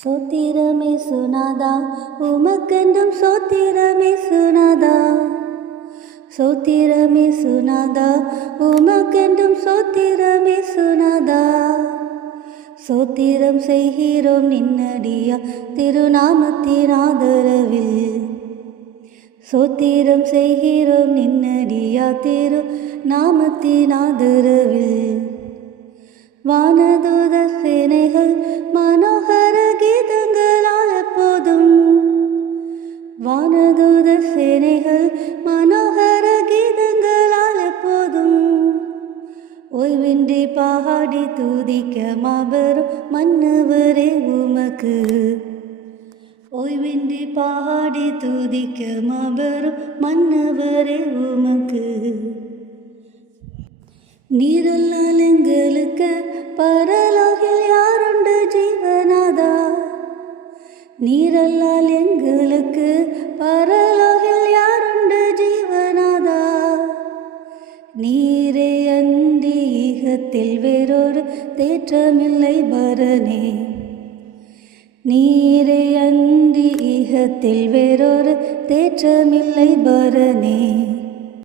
சோத்திரமே சுனாதா உமக்கென்றும் சோத்திரமே சுனாதா, சோத்திரமே சுனாதா உமக்கென்றும் சோத்திரமே சுனாதா. சோத்திரம் செய்கிறோம் நின்னடியா திருநாமத்தின் ஆதரவில், சோத்திரம் செய்கிறோம் நின்னடியா திருநாமத்தின் ஆதரவில். வானதூத சேனைகள் மனோகர கீதங்களால் எப்போதும், வானதூத சேனைகள் மனோகர கீதங்களால் எப்போதும் ஓய்வின்றி பாடி துதிக்க மாபெரும் மன்னவரே உமக்கு, ஓய்வின்றி பாடி துதிக்க மாபெரும் மன்னவரே உமக்கு. நீரல்லால் எங்களுக்கு பரலோகில் யாருண்டு ஜீவனாதா, நீரல்லால் எங்களுக்கு பரலோகில் யாருண்டு ஜீவனாதா. நீரே அன்றி ஈகத்தில் வேறொரு தேற்றமில்லை பரனே, நீரே அன்றி ஈகத்தில் வேறொரு தேற்றமில்லை பரனே.